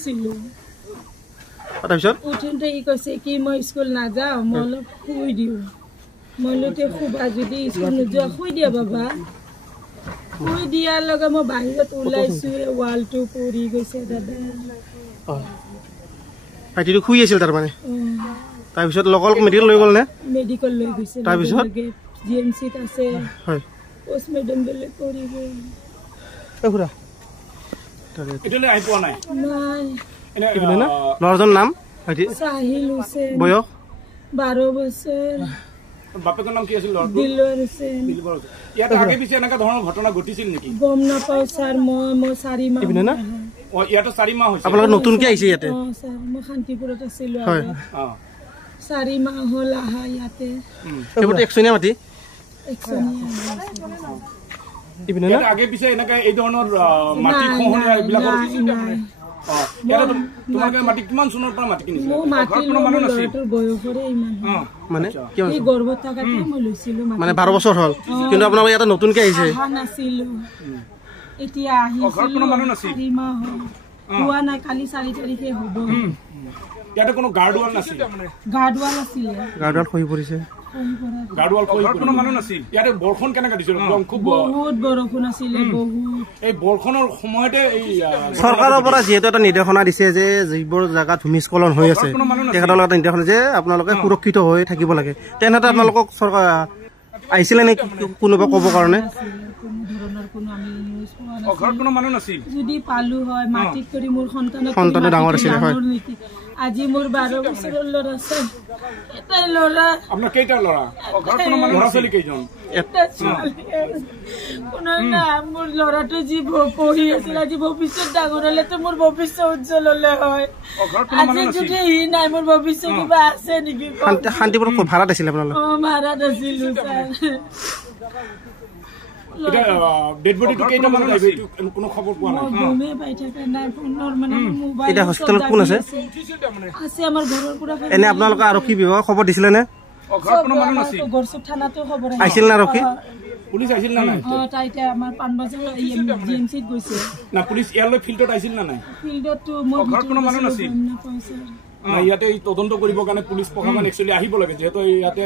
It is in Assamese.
উঠিছিলো তাৰপিছত উঠোঁতে ই কৈছে কি মই স্কুল নাযাওঁ মই অলপ শুই দিওঁ মই লোতে শুবা যদি স্কুল নোযোৱা শুই দিয়া বাবা শুই দিয়াৰ লগে মই বাহিৰত ওলাইছো ৱালটো পৰি গৈছে দাদা ভাইটিটো শুই আছিল তাৰমানে তাৰপিছত লোকেল মেডিকেল লৈ গ'ল নে মেডিকেল লৈ গৈছে তাৰপিছত জিএমচিত আছে হয় পোষ্টমৰ্টম বেলে কৰিব এপুৰা এটলে আই পোৱা নাই নাই এনে না ল'ৰাজন নাম ভাইটি সাহিল হুসেন বয়স 12 বছৰ বাপেকৰ নাম কি আছিল ল'ৰাটো দিলৱাৰ হুসেন ইয়াত আগে পিছে এনেকা ধৰণৰ ঘটনা ঘটিছিল নেকি গম নাপাও স্যাৰ মই 4 মাহ এনে না ইয়াতো 4 মাহ হৈছে আপোনালোক নতুনকৈ আহিছে ইয়াতে স্যাৰ মই শান্তিপুৰত আছিলো হয় 4 মাহ হ'ল আহা ইয়াতে এইবোৰ একচনীয়া মাটি ইয়াত আগে পিছে এনেকা এই ধৰণৰ মাটি খহনীয়া এইবিলাকৰ তোমালোকে মাটি কিমান চনৰ পৰা মাটি কিনিছিল ঘৰখনৰ মানুহ নাছিল বয়সৰে ইমান মানে কি এই গৰ্ভত থাকাতে মই লৈছিলো মানে 12 বছৰ হ'ল কিন্তু আপোনালোক ইয়াতে নতুনকৈ আহিছে আহা নাছিলো এতিয়া আহিছো ঘৰখনৰ মানুহ নাছিল 4 মাহ হ'ল হোৱা নাই কালি 4 তাৰিখে হ'ব ইয়াতে কোনো গাৰ্ডৱাল নাছিল গাৰ্ডৱাল আছিল গাৰ্ডৱাল খহি পৰিছে গাৰ্ডৱাল কোনো মানুহ নাছিল ইয়াতে বৰষুণ কেনেকা দিছিল খুব বহুত বৰষুণ আছিল বহুত এই বৰষুণৰ সময়তে এই চৰকাৰৰ পৰা যেহেতু এটা নিৰ্দেশনা দিছে যে যিবোৰ জায়গাত ভূমিস্খলন হৈ আছে তেখেতসকলৰ এটা নিৰ্দেশনা যে আপোনালোকে সুৰক্ষিত হৈ থাকিব লাগে তেনেহ'লে আপোনালোকক চৰকাৰ আহিছিলে নেকি কোনোবা ক'ব কাৰণে ঘৰখনৰ মানুহ নাছিল যদি পালো হয় মাটিত কৰি মোৰ সন্তানে ডাঙৰ আছিল হয় আজি মোৰ 12 বছৰৰ ল'ৰা আছে এটাই ল'ৰা আপোনাৰ কেইটা ল'ৰা ঘৰখনৰ মানুহ ল'ৰা ছোৱালী কেইজন এটা ছোৱালী কোনো না মোৰ ল'ৰাটো যি পঢ়ি আছিল আজি ভৱিষ্যত ডাঙৰ হ'লে তো মোৰ ভৱিষ্যত উজ্জ্বল হ'লে হয় আজি যদি ই নাই মোৰ ভৱিষ্যত কিবা আছে নেকি শান্তিপুৰত ভাড়াত আছিল আপোনালোক ভাড়াত আছিলো এটা ডেড বডিটো কেইটা মানুহ আহিছে কোনো খবৰ পোৱা নাই গমে পাই থকা নাই ফোনৰ মানে মোবাইল এটা হস্পিটেলত কোন আছে আছে আমাৰ ঘৰৰ পৰা এনে আপোনালোকে আৰক্ষী বিভাগক খবৰ দিছিলে নে ঘৰখনৰ মানুহ নাছিল গৰচুক থানাতো খবৰ আহিছিল না আৰক্ষী পুলিচ আহিছিল না নাই তাইতে আমাৰ পানবজাৰ জিএমচিত গৈছে না পুলিচ ইয়ালৈ ফিল্ডত আহিছিল না নাই ফিল্ডতো মই ঘৰখনৰ মানুহ নাছিল ইয়াতে তদন্ত কৰিবৰ কাৰণে পুলিচ প্ৰশাসন একচুৱেলি আহিব লাগে যিহেতু ইয়াতে